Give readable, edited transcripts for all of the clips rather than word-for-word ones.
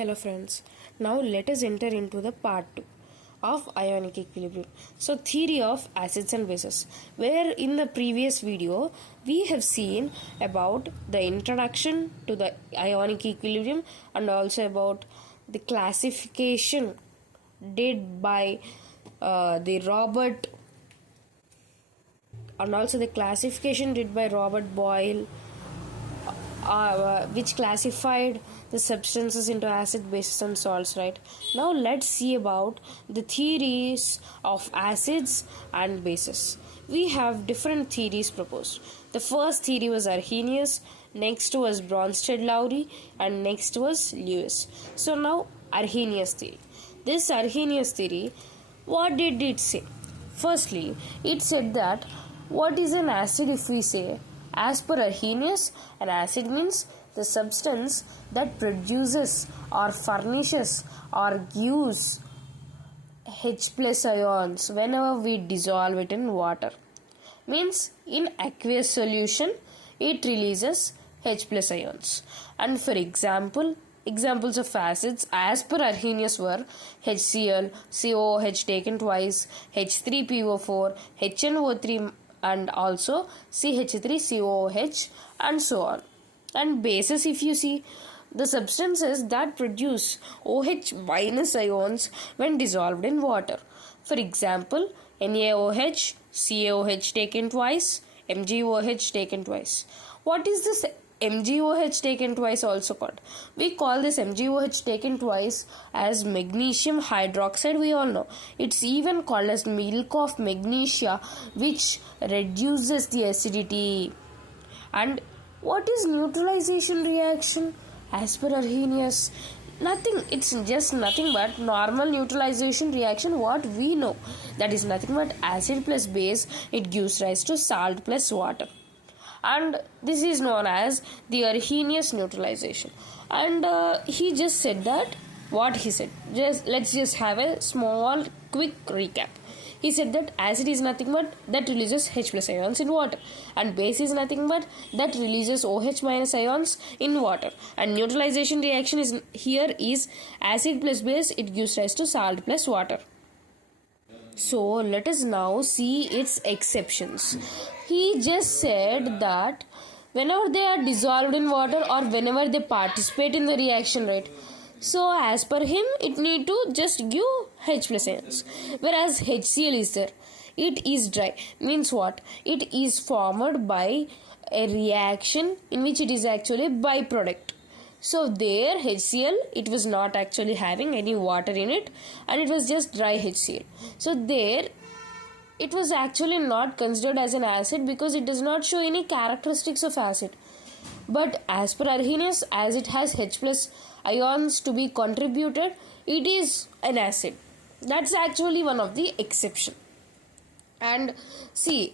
Hello friends, now let us enter into the part 2 of ionic equilibrium. So theory of acids and bases, where in the previous video we have seen about the introduction to the ionic equilibrium and also about the classification did by Robert Boyle, which classified the substances into acid, bases and salts. Right, now let's see about the theories of acids and bases. We have different theories proposed. The first theory was Arrhenius, next was Bronsted-Lowry, and next was Lewis. So now Arrhenius theory. This Arrhenius theory, what did it say? Firstly, it said that what is an acid? If we say, as per Arrhenius, an acid means the substance that produces or furnishes or gives H plus ions whenever we dissolve it in water. Means in aqueous solution it releases H plus ions. And for examples of acids as per Arrhenius were HCl, COOH taken twice, H3PO4, HNO3 and also CH3COOH and so on. And bases, if you see, the substances that produce OH minus ions when dissolved in water. For example, NaOH, CaOH taken twice, MgOH taken twice. What is this MgOH taken twice also called? We call this MgOH taken twice as magnesium hydroxide. We all know it's even called as milk of magnesia, which reduces the acidity. And what is neutralization reaction? As per Arrhenius, nothing. It's just nothing but normal neutralization reaction. What we know, that is nothing but acid plus base. It gives rise to salt plus water, and this is known as the Arrhenius neutralization. And he just said that what he said. Let's just have a small quick recap. He said that acid is nothing but that releases H plus ions in water, and base is nothing but that releases OH minus ions in water, and neutralization reaction is acid plus base, it gives rise to salt plus water. So let us now see its exceptions. He just said that whenever they are dissolved in water or whenever they participate in the reaction, right? So as per him, it need to just give H plus ions. Whereas HCl is there, it is dry. Means what? It is formed by a reaction in which it is actually a byproduct. So there HCl, it was not actually having any water in it, and it was just dry HCl. So there it was actually not considered as an acid because it does not show any characteristics of acid. But as per Arrhenius, as it has H plus ions to be contributed, it is an acid. That's actually one of the exception. And see,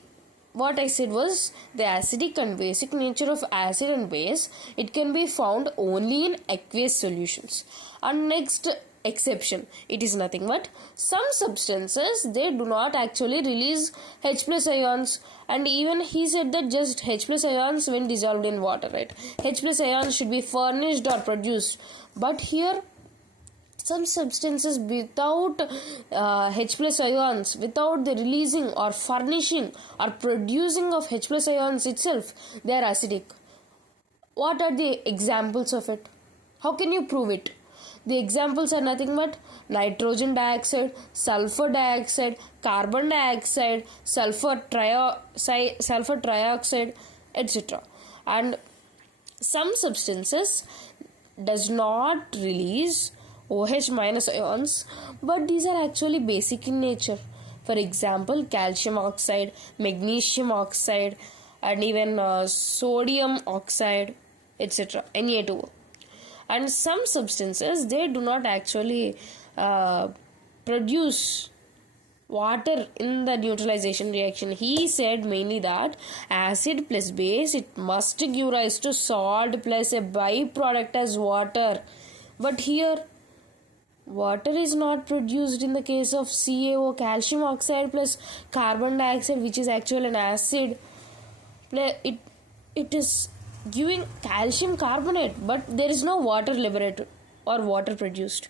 what I said was the acidic and basic nature of acid and base, it can be found only in aqueous solutions. And next exception, it is nothing but some substances, they do not actually release H plus ions, and even he said that just H plus ions when dissolved in water, right? H plus ions should be furnished or produced, but here some substances without H plus ions, without the releasing or furnishing or producing of H plus ions itself, they are acidic. What are the examples of it? How can you prove it? The examples are nothing but nitrogen dioxide, sulfur dioxide, carbon dioxide, sulfur trioxide, etc. And some substances does not release OH minus ions, but these are actually basic in nature. For example, calcium oxide, magnesium oxide, and even sodium oxide, etc. Na2O. And some substances, they do not actually produce water in the neutralization reaction. He said mainly that acid plus base, it must give rise to salt plus a byproduct as water. But here water is not produced in the case of CaO, calcium oxide plus carbon dioxide, which is actually an acid. It is giving calcium carbonate, but there is no water liberated. or water produced.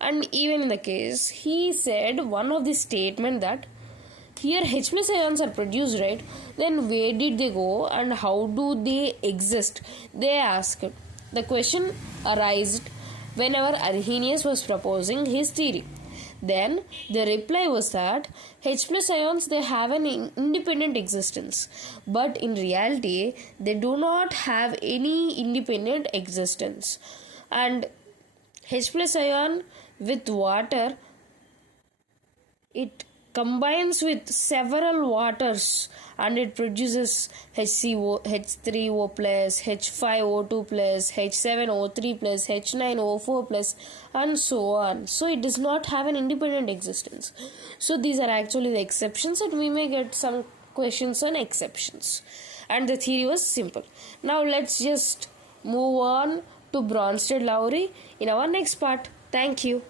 And even in the case, he said one of the statement that here H plus ions are produced, right? Then where did they go and how do they exist? They asked. The question arose whenever Arrhenius was proposing his theory. Then the reply was that H plus ions, they have an independent existence, but in reality they do not have any independent existence. And H plus ion with water, it combines with several waters and it produces HCO, H3O plus, H5O2 plus, H7O3 plus, H9O4 plus, and so on. So it does not have an independent existence. So these are actually the exceptions, and we may get some questions on exceptions. And the theory was simple. Now let's just move on to Bronsted-Lowry in our next part. Thank you.